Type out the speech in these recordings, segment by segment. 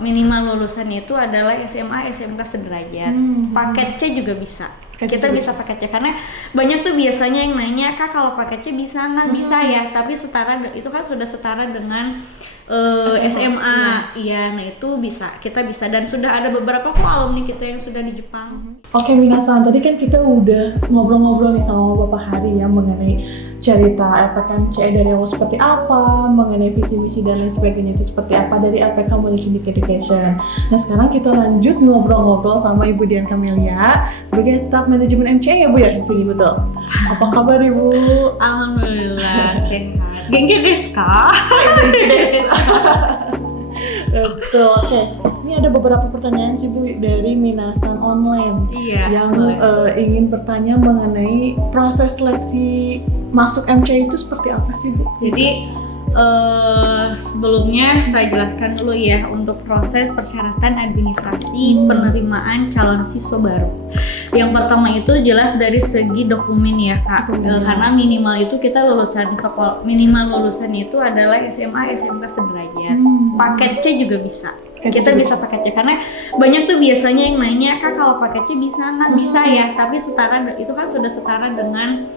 Minimal lulusan itu adalah SMA, SMK sederajat. Paket C juga bisa. Kita bisa paket C karena banyak tuh biasanya yang nanya, Kak kalau paket C bisa nggak? Bisa ya, tapi setara itu kan sudah setara dengan SMA. Iya, nah itu bisa, kita bisa dan sudah ada beberapa kok alumni kita yang sudah di Jepang. Oke Minasan, tadi kan kita udah ngobrol-ngobrol nih sama Bapak Hari ya mengenai cerita LPKMC dari awal seperti apa, mengenai visi misi dan lain sebagainya itu seperti apa dari LPK Malaysia Education. Nah sekarang kita lanjut ngobrol-ngobrol sama Ibu Dian Camelia sebagai staf manajemen MCA ya Bu ya, di sini betul. Apa kabar Ibu? Alhamdulillah sehat. Genki desu ka? Betul, oke. Ini ada beberapa pertanyaan sih Bu dari Minasan online yang ingin bertanya mengenai proses seleksi masuk MCA itu seperti apa sih Bu? Jadi sebelumnya saya jelaskan dulu ya untuk proses persyaratan administrasi penerimaan calon siswa baru. Yang pertama itu jelas dari segi dokumen ya Kak, karena minimal itu kita lulusan sekolah, minimal lulusan itu adalah SMA, SMK sederajat. Paket C juga bisa. Kita bisa paket C karena banyak tuh biasanya yang nanya, Kak kalau paket C bisa nggak? Bisa ya, tapi setara itu kan sudah setara dengan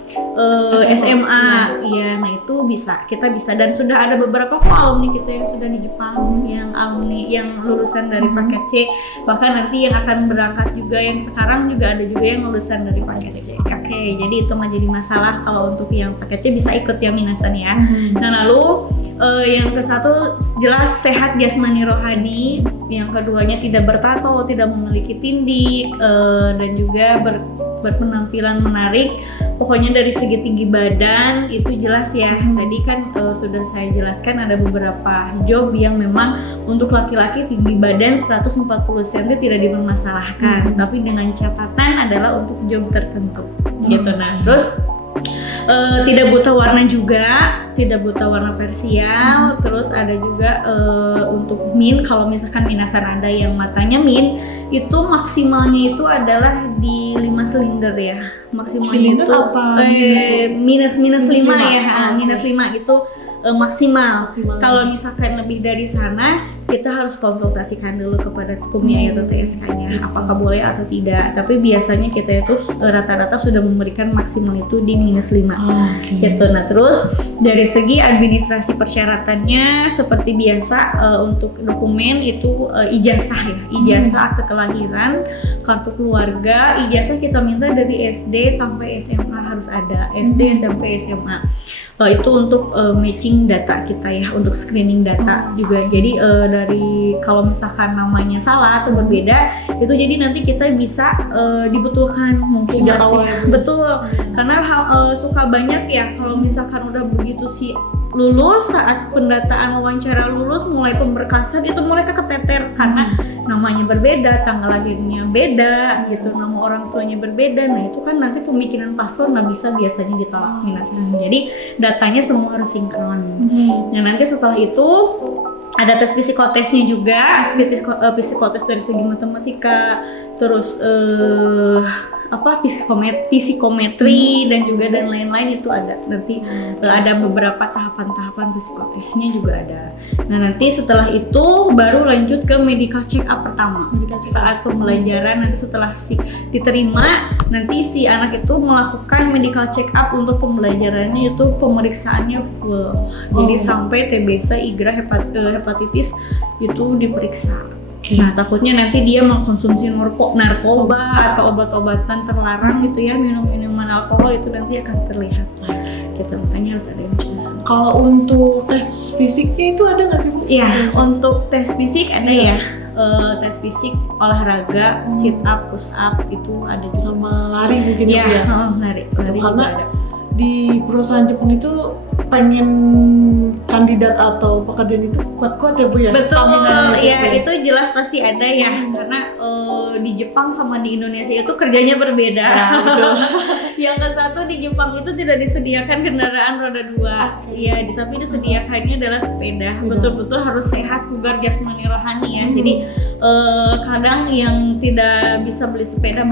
SMA. Iya, nah itu bisa, kita bisa dan sudah ada beberapa kok alumni kita yang sudah di Jepang, yang alumni yang lulusan dari paket C, bahkan nanti yang akan berangkat juga yang sekarang juga ada juga yang lulusan dari paket C. Oke, jadi itu menjadi masalah kalau untuk yang paket C bisa ikut yang Minasan ya. Nah lalu yang ke satu jelas sehat jasmani rohani, yang keduanya tidak bertato, tidak memiliki tindik, dan juga berpenampilan menarik. Pokoknya dari segi tinggi badan itu jelas ya. Tadi kan sudah saya jelaskan ada beberapa job yang memang untuk laki-laki tinggi badan 140 cm tidak dipermasalahkan, tapi dengan catatan adalah untuk job tertentu gitu. Nah terus tidak buta warna juga, tidak buta warna parsial. Terus ada juga untuk min, kalau misalkan Minasan ada yang matanya min, itu maksimalnya itu adalah di 5 silinder ya. Maksimalnya itu apa? minus 5 ya, minus 5 itu maksimal. Kalau misalkan lebih dari sana, kita harus konsultasikan dulu kepada KUMI atau TSK-nya apakah boleh atau tidak. Tapi biasanya kita itu rata-rata sudah memberikan maksimal itu di minus 5 gitu. Nah terus dari segi administrasi persyaratannya seperti biasa, untuk dokumen itu ijazah ya, ijazah akte kelahiran, kartu keluarga. Ijazah kita minta dari SD sampai SMA harus ada, SD, SMP, SMA. Itu untuk matching data kita ya, untuk screening data juga. Jadi dari kalau misalkan namanya salah atau berbeda itu jadi nanti kita bisa dibetulkan mungkin masih betul, karena suka banyak ya kalau misalkan udah begitu sih lulus, saat pendataan wawancara lulus mulai pemberkasan itu mulai keteter karena namanya berbeda, tanggal lahirnya beda gitu, nama orang tuanya berbeda. Nah itu kan nanti pemikiran paslon nggak bisa biasanya ditolak Minasan. Jadi datanya semua harus sinkron. Nah nanti setelah itu ada tes psikotesnya juga, psikotes dari segi matematika, terus psikometri dan juga dan lain-lain itu ada. Nanti ada beberapa tahapan-tahapan psikotesnya juga ada. Nah nanti setelah itu baru lanjut ke medical check up pertama. Saat pembelajaran nanti setelah diterima, nanti si anak itu melakukan medical check up untuk pembelajarannya, itu pemeriksaannya full. Jadi sampai TBC, IGRA, hepatitis itu diperiksa. Nah takutnya nanti dia mengkonsumsi narkoba atau obat-obatan terlarang gitu ya, minum-minuman alkohol itu nanti akan terlihat lah gitu, makanya harus ada yang cegah. Kalau untuk tes fisiknya itu ada nggak sih Bu? Iya, untuk tes fisik ada ya. Tes fisik olahraga, sit up, push up itu ada juga. Sama lari mungkin ya? Ya, lari karena ada. Di perusahaan Jepang itu pengen kandidat atau pekerjaan itu kuat-kuat ya Bu ya? Betul, ya itu jelas pasti ada ya, karena di Jepang sama di Indonesia itu kerjanya berbeda. Yang ke satu di Jepang itu tidak disediakan kendaraan roda 2, ya, tapi disediakannya adalah sepeda. Betul-betul harus sehat, bugar jasmani rohani ya. Jadi kadang yang tidak bisa beli sepeda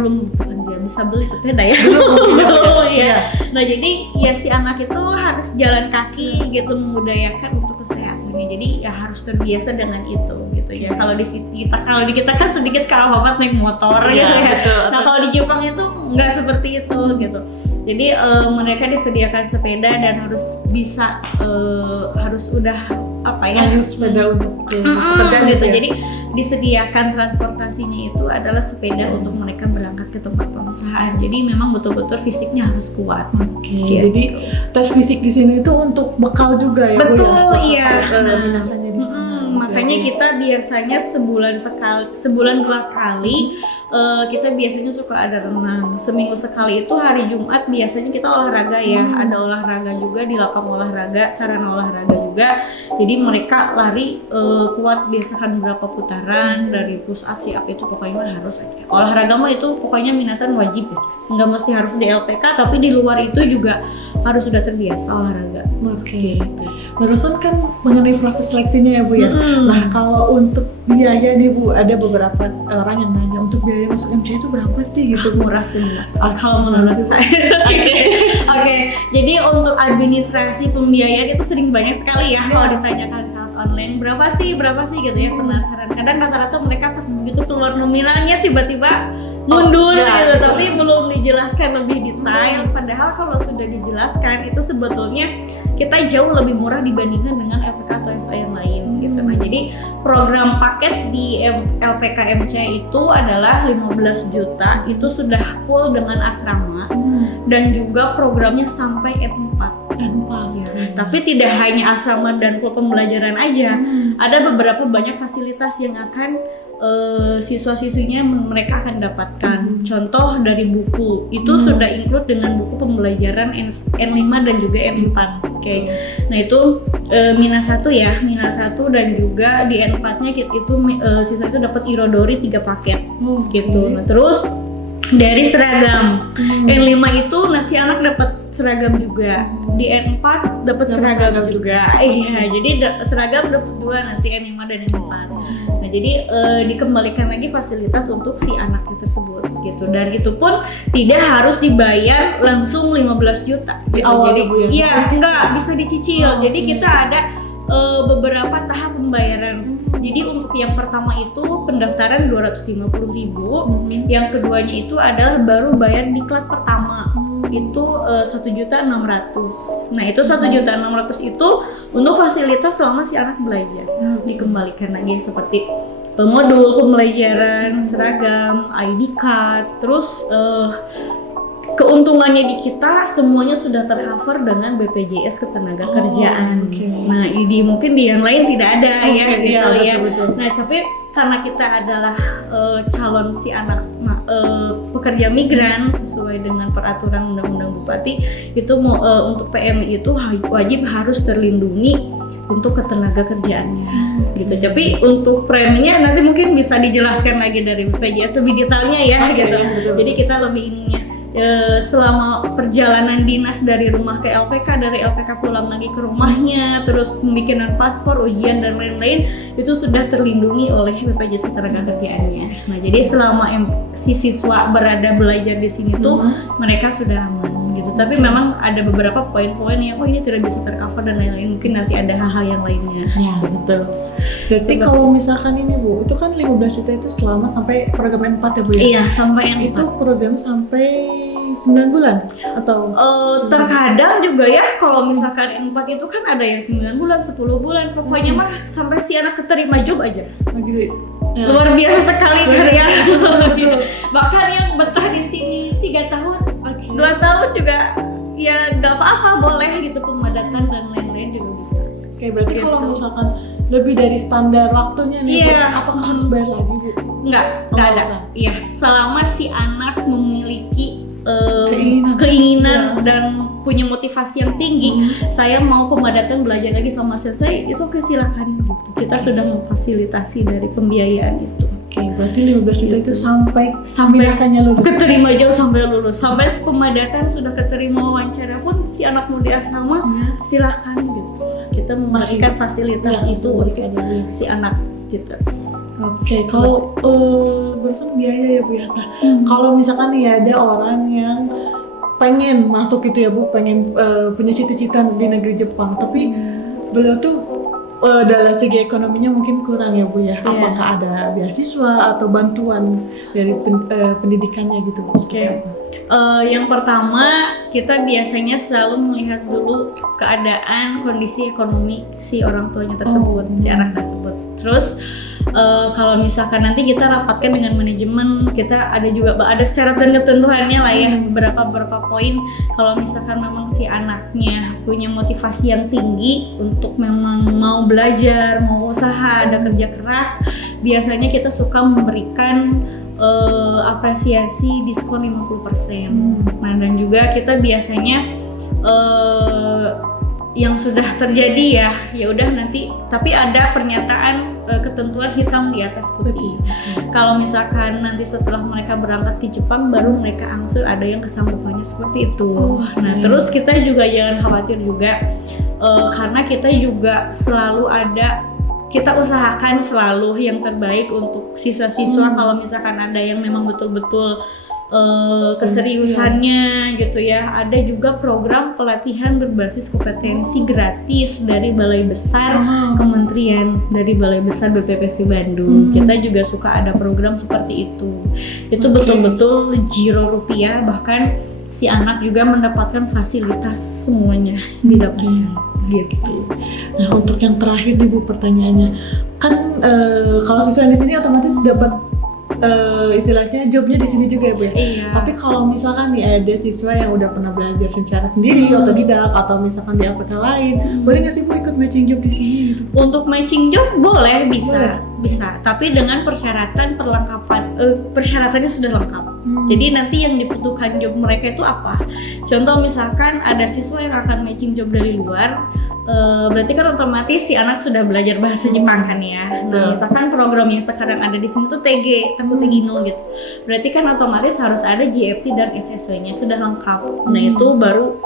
bisa beli sepeda ya. Belum ya. Nah jadi ya si anak itu harus jalan kaki gitu, memudayakan untuk kesehatannya. Jadi ya harus terbiasa dengan itu gitu ya. Kalau di kita kan sedikit kalah naik motor gitu ya. Betul. Nah kalau di Jepang itu nggak seperti itu gitu. Jadi mereka disediakan sepeda dan harus bisa harus udah harus sepeda untuk pekerjaan gitu. ya? Jadi disediakan transportasinya itu adalah sepeda untuk mereka berangkat ke tempat perusahaan. Jadi memang betul-betul fisiknya harus kuat. Oke, Gitu. jadi tes fisik di sini itu untuk bekal juga ya, Bu, Betul, ya? iya. Minasannya di sini. Makanya kita biasanya sebulan 2 kali kita biasanya suka ada renang. Seminggu sekali itu hari Jumat biasanya kita olahraga ya. Ada olahraga juga di lapang olahraga, sarana olahraga juga. Jadi mereka lari kuat biasakan berapa putaran dari push up, sit up itu pokoknya harus ada. Olahraga mah itu pokoknya minasan wajib ya. Nggak mesti harus di LPK, tapi di luar itu juga harus sudah terbiasa olahraga. Oke. Barusan kan mengenai proses seleksinya ya, Bu ya. Nah, kalau untuk biaya nih, Bu, ada beberapa orang yang nanya untuk biaya masuk MC itu berapa sih gitu, Bu? Murah sih Mas. Kalau menurut saya. Oke. Jadi untuk administrasi pembiayaan itu sering banyak sekali ya kalau ditanyakan saat online berapa sih gitu ya, penasaran. Kadang rata-rata mereka pas begitu keluar nominalnya tiba-tiba mundur gitu, tapi belum dijelaskan lebih detail. Padahal kalau sudah dijelaskan itu sebetulnya kita jauh lebih murah dibandingkan dengan LPK atau SA yang lain gitu. Nah, jadi program paket di LPK MC itu adalah 15 juta, itu sudah full dengan asrama dan juga programnya sampai N4 ya. Tapi tidak hanya asrama dan full pembelajaran aja, ada beberapa banyak fasilitas yang akan siswa-siswinya mereka akan dapatkan. Contoh dari buku itu sudah include dengan buku pembelajaran N5 dan juga N4. Oke. Nah itu minus 1 ya, minus 1 dan juga di N4-nya itu siswa itu dapat irodori 3 paket gitu. Nah terus dari seragam N5 itu nanti anak dapat seragam juga, di N4 dapat seragam juga. Iya, jadi seragam dapat 2 nanti N5 dan N4. Nah, jadi dikembalikan lagi fasilitas untuk si anaknya tersebut gitu. Dan itu pun tidak harus dibayar langsung 15 juta gitu. Awal jadi ya, enggak bisa dicicil. Jadi kita ada beberapa tahap pembayaran. Jadi untuk yang pertama itu pendaftaran 250.000, yang keduanya itu adalah baru bayar diklat pertama. Itu 1.600.000. Nah itu 1.600.000 itu untuk fasilitas selama si anak belajar. Dikembalikan lagi seperti modul pembelajaran, seragam, ID card, terus keuntungannya di kita semuanya sudah tercover dengan BPJS Ketenagakerjaan. Nah, mungkin di yang lain tidak ada ya gitu ya. Betul. Nah, tapi karena kita adalah calon si anak pekerja migran sesuai dengan peraturan Undang-Undang Bupati itu untuk PMI itu wajib harus terlindungi untuk ketenaga kerjaannya gitu. Tapi untuk preminya nanti mungkin bisa dijelaskan lagi dari BPJS lebih detailnya ya gitu. Jadi kita lebih ininya selama perjalanan dinas dari rumah ke LPK, dari LPK pulang lagi ke rumahnya, terus pembikinan paspor, ujian dan lain-lain itu sudah terlindungi oleh BPJS Ketenagakerjaannya. Nah, jadi selama si siswa berada belajar di sini tuh mereka sudah aman gitu. Tapi memang ada beberapa poin-poin yang ini tidak bisa tercover dan lain-lain. Mungkin nanti ada hal-hal yang lainnya. Ya, betul. Berarti kalau misalkan ini Bu, itu kan 15 juta itu selama sampai program N4 ya Bu ya? Iya, sampai N4. Itu program sampai 9 bulan atau? Terkadang juga ya kalau misalkan N4 itu kan ada yang 9 bulan, 10 bulan, pokoknya mah sampai si anak keterima job aja. Luar biasa sekali karya. Bahkan yang betah di sini 3 tahun, 2 tahun juga ya nggak apa-apa, boleh gitu, pemadatan dan lain-lain juga bisa. Oke, berarti kalau misalkan lebih dari standar waktunya nih, apakah harus bayar lagi Bu? Nggak ada. Iya, selama si anak memiliki keinginan dan punya motivasi yang tinggi, saya mau pemadatan belajar lagi sama sensei, oke silakan gitu. Kita sudah memfasilitasi dari pembiayaan itu. Oke, berarti 15 juta itu sampai rasanya lulus. Keterima jauh sampai lulus, sampai pemadatan sudah keterima wawancara pun si anak mau di asrama silakan gitu. Kita memberikan fasilitas itu untuk si anak gitu. Oke, kalau barusan biaya ya Bu ya. Nah, kalau misalkan nih ada orang yang pengen masuk gitu ya Bu, pengen punya cita-cita di negeri Jepang, tapi beliau tuh dalam segi ekonominya mungkin kurang ya Bu ya. Apakah ada beasiswa atau bantuan dari pendidikannya gitu Bu? Oke. Yang pertama kita biasanya selalu melihat dulu keadaan kondisi ekonomi si orang tuanya tersebut, si anak tersebut. Terus kalau misalkan nanti kita rapatkan dengan manajemen, kita ada syarat dan ketentuannya lah ya, beberapa poin. Kalau misalkan memang si anaknya punya motivasi yang tinggi untuk memang mau belajar, mau usaha, ada kerja keras, biasanya kita suka memberikan apresiasi diskon 50%. Nah, dan juga kita biasanya yang sudah terjadi ya udah nanti, tapi ada pernyataan ketentuan hitam di atas putih. Kalau misalkan nanti setelah mereka berangkat ke Jepang baru mereka angsur ada yang kesanggupannya seperti itu. Nah, terus kita juga jangan khawatir juga karena kita juga selalu kita usahakan selalu yang terbaik untuk siswa-siswa. Kalau misalkan ada yang memang betul-betul keseriusannya gitu ya, ada juga program pelatihan berbasis kompetensi gratis dari Balai Besar Kementerian, dari Balai Besar BPPV Bandung. Kita juga suka ada program seperti itu. Itu betul-betul $0, bahkan si anak juga mendapatkan fasilitas semuanya didapatkan. Gitu. Nah, untuk yang terakhir nih Bu, pertanyaannya kan kalau siswa di sini otomatis dapat istilahnya jobnya di sini juga ya Bu ya. Iya. Tapi kalau misalkan nih ada siswa yang udah pernah belajar secara sendiri otodidak atau misalkan di APK lain, boleh nggak sih Bu ikut matching job di sini gitu? Untuk matching job boleh, bisa. Tapi dengan persyaratan persyaratannya sudah lengkap. Jadi nanti yang dibutuhkan job mereka itu apa? Contoh misalkan ada siswa yang akan matching job dari luar, berarti kan otomatis si anak sudah belajar bahasa Jepang kan ya. Nah, misalkan program yang sekarang ada di sini tuh TG, Taku Tegino gitu. Berarti kan otomatis harus ada JFT dan SSW-nya sudah lengkap. Nah, itu baru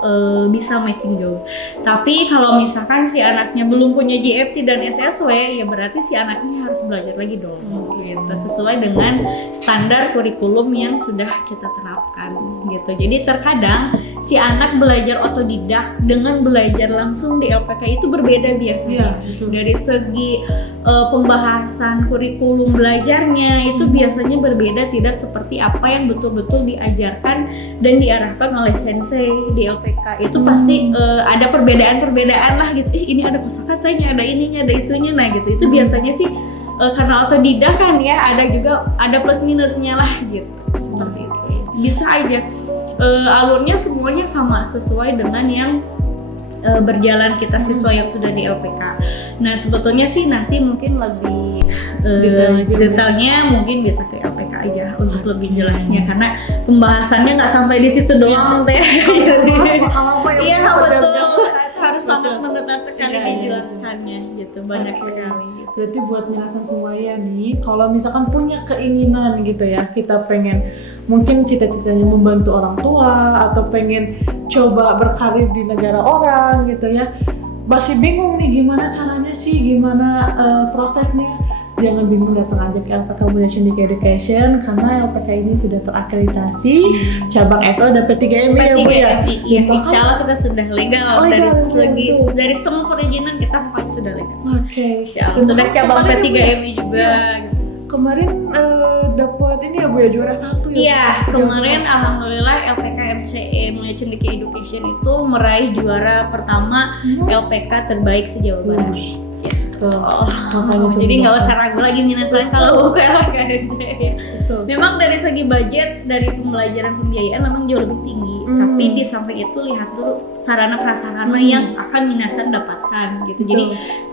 bisa matching job. Tapi kalau misalkan si anaknya belum punya JFT dan SSW, ya berarti si anaknya harus belajar lagi dong. Gitu, sesuai dengan standar kurikulum yang sudah kita terapkan gitu. Jadi terkadang si anak belajar otodidak dengan belajar langsung di LPK itu berbeda biasanya. Dari segi pembahasan kurikulum belajarnya itu biasanya berbeda, tidak seperti apa yang betul-betul diajarkan dan diarahkan oleh sensei di LPK. Itu pasti ada perbedaan-perbedaan lah gitu. Ini ada kosakatanya, ada ininya, ada itunya. Nah gitu. Itu biasanya sih karena otodidak kan ya, ada plus minusnya lah gitu. Seperti itu. Bisa aja alurnya semuanya sama sesuai dengan yang berjalan kita siswa yang sudah di LPK. Nah, sebetulnya sih nanti mungkin lebih detailnya mungkin bisa ke LPK aja untuk lebih jelasnya, karena pembahasannya nggak sampai di situ doang teh. Iya, betul. Harus sangat mendetail sekali dijelaskannya gitu, banyak sekali. Berarti buat minasan semuanya nih, kalau misalkan punya keinginan gitu ya, kita pengen mungkin cita-citanya membantu orang tua atau pengen coba berkarir di negara orang gitu ya, masih bingung nih gimana caranya sih, gimana prosesnya, jangan bingung, datang aja ke LPK Muda Shindik Education karena LPK ini sudah terakreditasi cabang SO dan P3MI ya Bu ya. Iya, insya Allah kita sudah legal, dari semua perizinan kita pasti sudah legal. Sudah cabang P3MI juga. Kemarin dapat ini ya Bu ya, juara 1 ya? Iya, kemarin alhamdulillah LPK MCE Muda Shindik Education itu meraih juara pertama LPK terbaik se-Jawa Barat. Jadi nggak usah ragu lagi minasan kalau buka LPK ya. Memang dari segi budget, dari pembelajaran pembiayaan memang jauh lebih tinggi. Tapi di samping itu lihat dulu sarana prasarana yang akan minasan dapatkan gitu. Jadi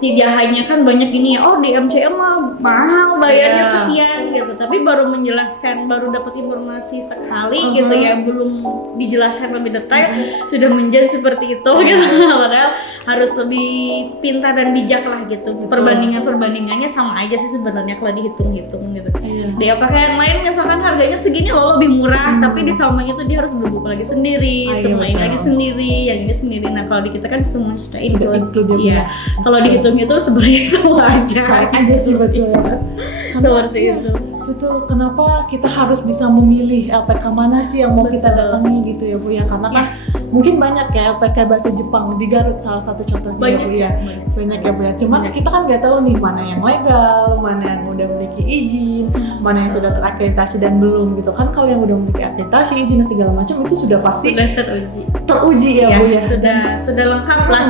tidak hanya kan banyak ini ya, di MCM mah mahal bayarnya sekian gitu. Tapi baru menjelaskan, baru dapat informasi sekali gitu ya, belum dijelaskan lebih detail sudah menjadi seperti itu gitu. Padahal harus lebih pintar dan bijak lah gitu. Perbandingannya sama aja sih sebenarnya kalau dihitung-hitung gitu. Di apakah yang lain misalkan harganya segini loh lebih murah, tapi di samping itu dia harus berbuku lagi sendiri, semua ini lagi sendiri, yang ini sendiri. Nah kalau di kita kan semua sudah include. Iya. Kalau dihitung itu sebenarnya semua aja sih, betul. Seperti itu. Betul. Kenapa kita harus bisa memilih LPK mana sih yang mau kita datangi gitu ya Bu ya? Karena kan mungkin banyak ya pakai bahasa Jepang di Garut salah satu contohnya Banyak Bu, ya. banyak. Banyak ya Bu ya. Cuman Banyak. kita kan nggak tahu nih mana yang legal, mana yang udah memiliki izin, mana yang sudah terakreditasi dan belum gitu kan. Kalau yang udah memiliki akreditasi, izin dan segala macam itu sudah pasti Sudah teruji. teruji ya, Ya, Bu ya. sudah lengkap lah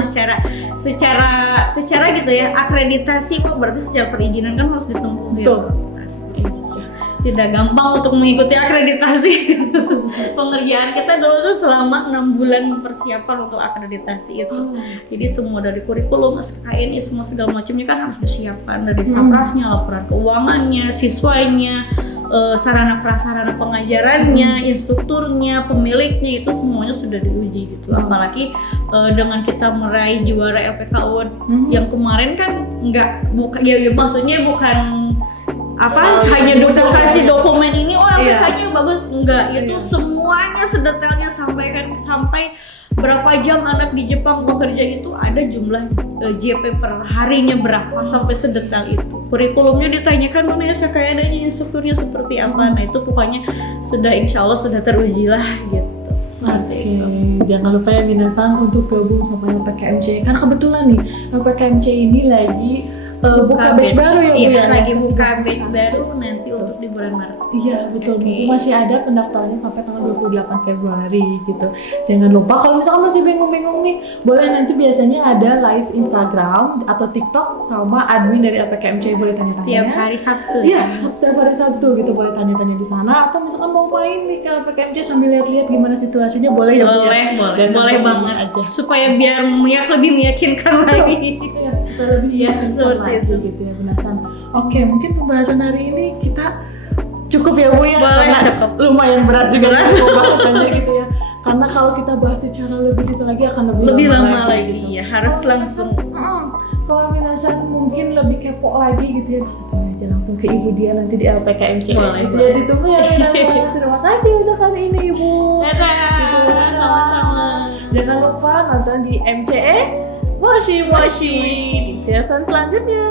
secara gitu ya. Akreditasi kok berarti secara perizinan kan harus ditempuh ya. Betul. Tidak gampang untuk mengikuti akreditasi. Pengerjaan kita dulu tuh selama 6 bulan persiapan untuk akreditasi itu. Jadi semua dari kurikulum, SKKNI, semua segala macamnya kan harus disiapkan dari saprasnya, laporan keuangannya, siswanya, sarana prasarana pengajarannya, instrukturnya, pemiliknya itu semuanya sudah diuji gitu. Apalagi dengan kita meraih juara LPK Award yang kemarin kan maksudnya bukan hanya kasih dokumen ini LPK-nya bagus, enggak, itu semuanya sedetailnya sampai berapa jam anak di Jepang bekerja itu ada jumlah JP per harinya berapa sampai sedetail itu. Kurikulumnya ditanyakan mana SKKNI-nya, instrukturnya seperti apa. Nah itu pokoknya sudah insya Allah sudah teruji lah gitu. Oke, jangan lupa ya Minatang untuk gabung sama LPKMC. Karena kebetulan nih LPKMC ini lagi buka batch baru ya Bu iya, ya. lagi buka batch baru nanti untuk di bulan Maret. Iya betul, Oke. masih ada pendaftarannya sampai tanggal 28 Februari gitu. Jangan lupa kalau misalkan masih bingung-bingung nih, boleh nanti biasanya ada live Instagram atau TikTok sama admin dari LPKMC, boleh tanya-tanya. Setiap hari Sabtu. Iya, setiap hari Sabtu gitu, boleh tanya-tanya di sana atau misalkan mau main nih ke LPKMC sambil lihat-lihat gimana situasinya, boleh ya Bu ya? Dan boleh nanti banget aja. supaya biar lebih meyakinkan lagi. Iya, kita lebih seperti lagi itu. gitu ya benasan. Oke, mungkin pembahasan hari ini kita cukup ya Bu ya, Boleh, karena cukup. lumayan berat juga Berat. untuk pembahasannya gitu ya. Karena kalau kita bahas secara lebih detail lagi akan Lebih lama lagi gitu. ya, harus langsung. Kalau minasan mungkin lebih kepo lagi gitu ya, bisa tanya aja langsung ke Ibu dia nanti di LPKMC. Boleh, Gitu boleh. ya, ditunggu ya minasan. Terima kasih untuk kali ini Ibu. Dadah, sama-sama. Jangan lupa nonton di MCE Moshi Moshi di season selanjutnya.